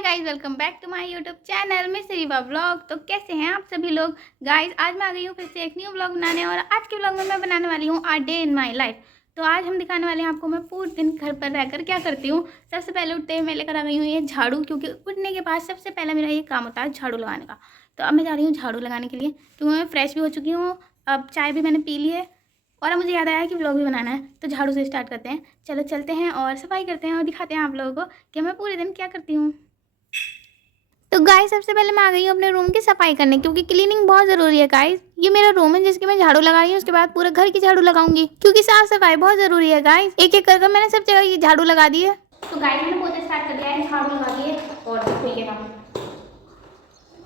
Guys, welcome back to my YouTube channel में Siriva vlog. तो कैसे हैं आप सभी लोग। गाइज आज मैं आ गई हूँ फिर से एक न्यू व्लॉग बनाने, और आज के व्लॉग में मैं बनाने वाली हूँ आ डे इन माय लाइफ। तो आज हम दिखाने वाले हैं आपको मैं पूरे दिन घर पर रहकर क्या करती हूँ। सबसे पहले उठते ही मैं लेकर आ गई हूँ ये झाड़ू, क्योंकि उठने के बाद सबसे पहले मेरा ये काम होता है झाड़ू लगाने का। तो अब मैं जा रही हूँ झाड़ू लगाने के लिए, क्योंकि मैं फ्रेश भी हो चुकी हूँ। अब चाय भी मैंने पी ली है और अब मुझे याद आया कि व्लॉग भी बनाना है, तो झाड़ू से स्टार्ट करते हैं। चलो चलते हैं और सफाई करते हैं और दिखाते हैं आप लोगों को कि मैं पूरे दिन क्या करती हूँ। तो गाइस सबसे पहले मैं आ गई हूँ अपने रूम की सफाई करने, क्योंकि क्लीनिंग बहुत ज़रूरी है। गाइस ये मेरा रूम है जिसकी मैं झाड़ू लगा रही हूँ, उसके बाद पूरे घर की झाड़ू लगाऊंगी, क्योंकि साफ सफाई बहुत ज़रूरी है। गाइस एक एक करके मैंने सब जगह ये झाड़ू लगा दी है। तो गाइस मैंने पोछा स्टार्ट कर दिया है, झाड़ू लगा दी है। और देखो ये काम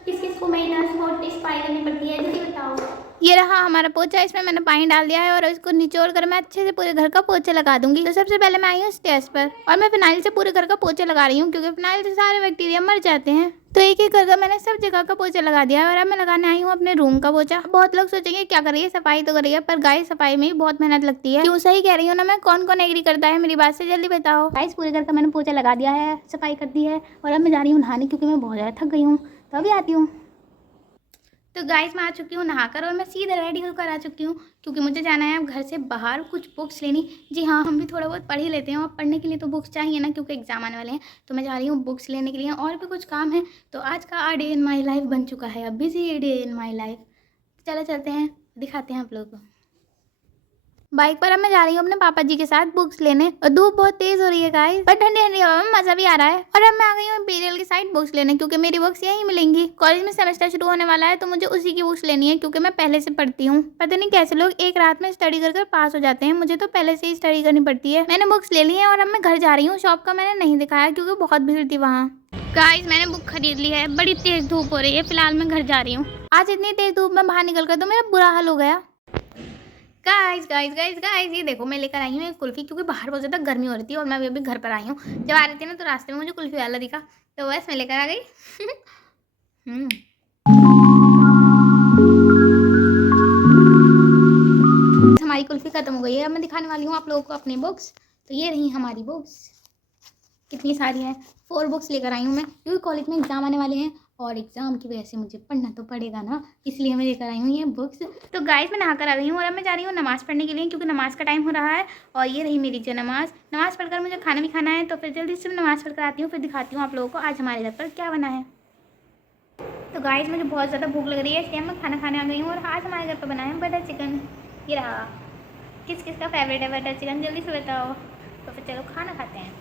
किस किस को मेहनत और सफाई करनी पड़ती है, जल्दी बताओ। ये रहा हमारा पोछा, इसमें मैंने पानी डाल दिया है और इसको निचोड़ कर मैं अच्छे से पूरे घर का पोछा लगा दूंगी। तो सबसे पहले मैं आई हूँ स्टेज पर और मैं फिनाइल से पूरे घर का पोछा लगा रही हूँ, क्योंकि फिनाइल से सारे बैक्टीरिया मर जाते हैं। तो एक एक करके मैंने सब जगह का पोछा लगा दिया है और अब मैं लगाने आई हूँ अपने रूम का पोछा। बहुत लोग सोचेंगे क्या कर रही है, सफाई तो कर रही है, पर गाइस सफाई में ही बहुत मेहनत लगती है। क्यों सही कह रही हूँ ना मैं। कौन कौन एग्री करता है मेरी बात से, जल्दी बताओ। गाइस पूरे घर का मैंने पोछा लगा दिया है, सफाई कर दी है और अब मैं जा रही हूँ नहाने, क्योंकि मैं बहुत ज़्यादा थक गई हूँ। तो अभी आती हूँ। तो गाइस मैं आ चुकी हूँ नहाकर और मैं सीधे रेडी होकर आ चुकी हूँ, क्योंकि मुझे जाना है अब घर से बाहर कुछ बुक्स लेनी। जी हाँ, हम भी थोड़ा बहुत पढ़ ही लेते हैं और पढ़ने के लिए तो बुक्स चाहिए ना, क्योंकि एग्जाम आने वाले हैं। तो मैं जा रही हूँ बुक्स लेने के लिए और भी कुछ काम है। तो आज का आ डे इन माई लाइफ बन चुका है, अब busy day in my life. चलो चलते हैं, दिखाते हैं आप लोगों को। बाइक पर अब मैं जा रही हूँ अपने पापा जी के साथ बुक्स लेने, और धूप बहुत तेज हो रही है गाइस, पर ठंडी ठंडी हवा में मजा भी आ रहा है। और अब मैं आ गई हूँ इंपीरियल की साइड बुक्स लेने, क्योंकि मेरी बुक्स यहीं मिलेंगी। कॉलेज में सेमेस्टर शुरू होने वाला है, तो मुझे उसी की बुक्स लेनी है, क्योंकि मैं पहले से पढ़ती हूँ। पता नहीं कैसे लोग एक रात में स्टडी कर पास हो जाते हैं, मुझे तो पहले से ही स्टडी करनी पड़ती है। मैंने बुक्स ले ली है और अब मैं घर जा रही हूँ। शॉप का मैंने नहीं दिखाया क्योंकि बहुत भीड़ थी वहाँ। गाइस मैंने बुक खरीद ली है, बड़ी तेज धूप हो रही है, फिलहाल मैं घर जा रही हूँ। आज इतनी तेज धूप में बाहर निकल कर तो मेरा बुरा हाल हो गया। गाइस गाइस गाइस गाइस ये देखो मैं लेकर आई हूँ एक कुल्फी, क्योंकि बाहर बहुत ज़्यादा गर्मी हो रही थी और मैं अभी घर पर आई हूँ। जब आ रही थी ना तो रास्ते में मुझे कुल्फी वाला दिखा, तो बस मैं लेकर आ गई। हमारी कुल्फी खत्म हो गई है। अब मैं दिखाने वाली हूँ आप लोगों को अपनी बुक्स। तो ये रही हमारी बुक्स, कितनी सारी हैं। 4 बुक्स लेकर आई हूँ मैं, क्योंकि कॉलेज में एग्जाम आने वाले हैं और एग्जाम की वजह से मुझे पढ़ना तो पड़ेगा ना, इसलिए मैं लेकर आई हूँ ये बुक्स। तो गाइस मैं नहाकर आ गई हूँ और अब मैं जा रही हूँ नमाज़ पढ़ने के लिए, क्योंकि नमाज़ का टाइम हो रहा है। और ये रही मेरी जो नमाज़ पढ़कर मुझे खाना भी खाना है। तो फिर जल्दी से नमाज़ पढ़कर आती हूँ, फिर दिखाती हूँ आप लोगों को आज हमारे घर पर क्या बना है। तो गाइस मुझे बहुत ज़्यादा भूख लग रही है, इसलिए मैं खाना खाने आ गई हूँ। और आज हमारे घर पर बना है बटर चिकन। ये रहा। किस किस का फेवरेट है बटर चिकन, जल्दी से बताओ। तो फिर चलो खाना खाते हैं।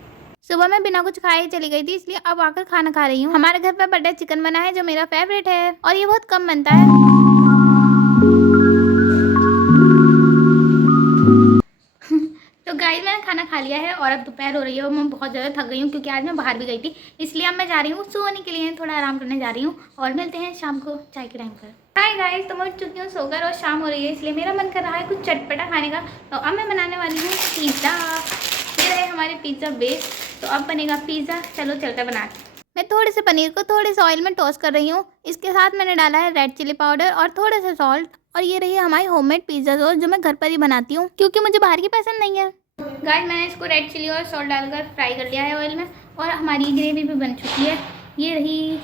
सुबह मैं बिना कुछ खाए चली गई थी, इसलिए अब आकर खाना खा रही हूँ। हमारे घर पर बटर चिकन बना है, जो मेरा फेवरेट है, और ये बहुत कम बनता है। तो गाइस मैंने खाना खा लिया है और अब दोपहर हो रही है और मैं बहुत ज़्यादा थक गई हूँ, क्योंकि आज मैं बाहर भी गई थी। इसलिए अब मैं जा रही हूँ सोने के लिए, थोड़ा आराम करने जा रही हूँ। और मिलते हैं शाम को चाय के टाइम पर। हाय गाइस, तो मैं उठ चुकी हूँ सोकर और शाम हो रही है, इसलिए मेरा मन कर रहा है कुछ चटपटा खाने का। तो अब मैं बनाने वाली हूँ पिज़्ज़ा। ये रहे हमारे पिज़्ज़ा बेस। तो अब बनेगा पिज़्ज़ा, चलो चलते बनाते। मैं थोड़े से पनीर को थोड़े से ऑयल में टोस्ट कर रही हूँ। इसके साथ मैंने डाला है रेड चिली पाउडर और थोड़ा सा सॉल्ट। और ये रही हमारी होममेड पिज़्ज़ा सॉस, जो मैं घर पर ही बनाती हूँ, क्योंकि मुझे बाहर की पसंद नहीं है। गाइस मैंने इसको रेड चिली और सॉल्ट डालकर फ्राई कर लिया है ऑयल में, और हमारी ग्रेवी भी बन चुकी है। ये रही,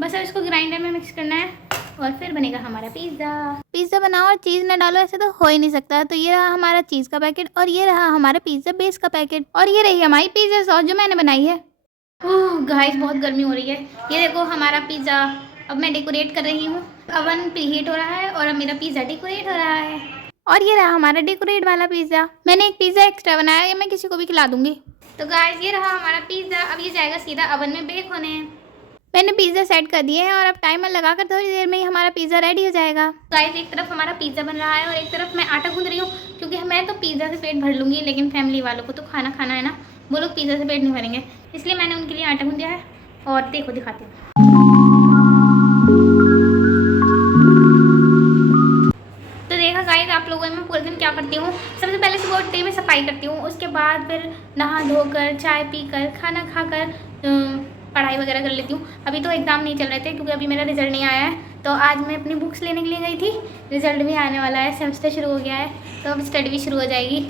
बस अब इसको ग्राइंडर में मिक्स करना है और फिर बनेगा हमारा पिज़्ज़ा बनाओ और चीज़ ना डालो, ऐसे तो हो ही नहीं सकता। तो ये रहा हमारा चीज़ का पैकेट और ये रहा हमारा पिज़्ज़ा बेस का पैकेट, और ये रही हमारी पिज़्ज़ा सॉस जो मैंने बनाई है। ओह गाइस बहुत गर्मी हो रही है। ये देखो हमारा पिज़्ज़ा अब मैं डेकोरेट कर रही हूँ। अवन प्रीहीट हो रहा है और अब मेरा पिज़्ज़ा डेकोरेट हो रहा है। और ये रहा हमारा डेकोरेट वाला पिज़्ज़ा। मैंने एक पिज़्ज़ा एक्स्ट्रा बनाया है, ये मैं किसी को भी खिला दूंगी। तो गाइस ये रहा हमारा पिज़्ज़ा, अब ये जाएगा सीधा अवन में बेक होने। मैंने पिज़्ज़ा सेट कर दिए हैं और अब टाइमर लगाकर थोड़ी देर में ही हमारा पिज़्ज़ा रेडी हो जाएगा। गाइस एक तरफ हमारा पिज़्ज़ा बन रहा है और एक तरफ मैं आटा गूंद रही हूँ, क्योंकि मैं तो पिज़्ज़ा से पेट भर लूँगी, लेकिन फैमिली वालों को तो खाना खाना है ना, वो लोग पिज़्ज़ा से पेट नहीं भरेंगे, इसलिए मैंने उनके लिए आटा गूंद दिया है। और देखो दिखाती हूँ। तो देखा गाइस आप लोगों में पूरे दिन क्या करती हूँ। सबसे पहले सुबह उठते ही मैं सफाई करती हूँ, उसके बाद फिर नहा धोकर चाय पीकर खाना खाकर पढ़ाई वगैरह कर लेती हूँ। अभी तो एग्ज़ाम नहीं चल रहे थे, क्योंकि अभी मेरा रिजल्ट नहीं आया है। तो आज मैं अपनी बुक्स लेने के लिए गई थी, रिजल्ट भी आने वाला है, सेमेस्टर शुरू हो गया है, तो अब स्टडी भी शुरू हो जाएगी।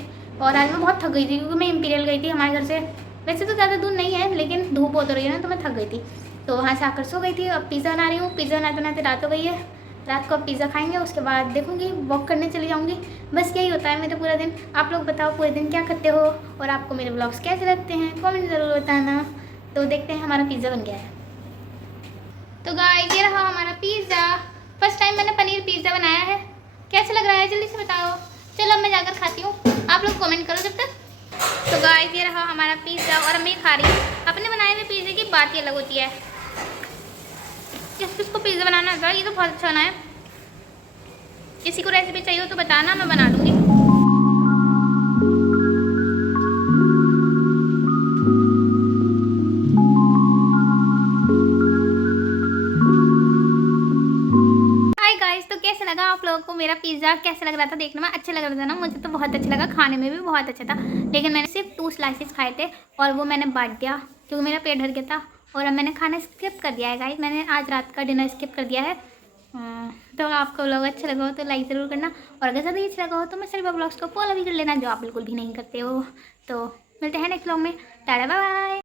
और आज मैं बहुत थक गई थी, क्योंकि मैं इंपीरियल गई थी हमारे घर से। वैसे तो ज़्यादा दूर नहीं है, लेकिन धूप बहुत हो रही है ना, तो मैं थक गई थी। तो वहाँ से आकर सो गई थी। अब पिज़्ज़ा बना रही हूँ। पिज़्ज़ा बनाते बनाते रात हो गई है। रात को अब पिज़्ज़ा खाएंगे, उसके बाद देखूँगी वॉक करने चली जाऊँगी। बस यही होता है मेरा पूरा दिन। आप लोग बताओ पूरे दिन क्या करते हो और आपको मेरे ब्लॉग्स कैसे लगते हैं, कमेंट ज़रूर बताना। तो देखते हैं, हमारा पिज़्ज़ा बन गया है। तो गाइस ये रहा हमारा पिज़्ज़ा। फर्स्ट टाइम मैंने पनीर पिज़्ज़ा बनाया है। कैसे लग रहा है जल्दी से बताओ। चलो अब मैं जाकर खाती हूँ, आप लोग कमेंट करो जब तक। तो गाइस ये रहा हमारा पिज़्ज़ा और मैं खा रही हूँ। अपने बनाए हुए पिज़्ज़े की बात ही अलग होती है। किस किसको पिज़्ज़ा बनाना आता है, ये तो बहुत अच्छा बना है। किसी को रेसिपी चाहिए हो तो बताना, मैं बना दूँगी। तो कैसे लगा आप लोगों को मेरा पिज़्ज़ा? कैसे लग रहा था देखने में? अच्छा लग रहा था ना? मुझे तो बहुत अच्छा लगा, खाने में भी बहुत अच्छा था। लेकिन मैंने सिर्फ 2 स्लाइसेस खाए थे और वो मैंने बांट दिया क्योंकि मेरा पेट भर गया था। और अब मैंने खाना स्किप कर दिया है गाइस। मैंने आज रात का डिनर स्किप कर दिया है। तो आपको व्लॉग अच्छा लगा हो तो लाइक ज़रूर करना, और अगर ज़्यादा अच्छा लगा हो तो मैं सभी ब्लॉग्स को फॉलो भी कर लेना, जो आप बिल्कुल भी नहीं करते हो। तो मिलते हैं नेक्स्ट व्लॉग में। Tata bye bye.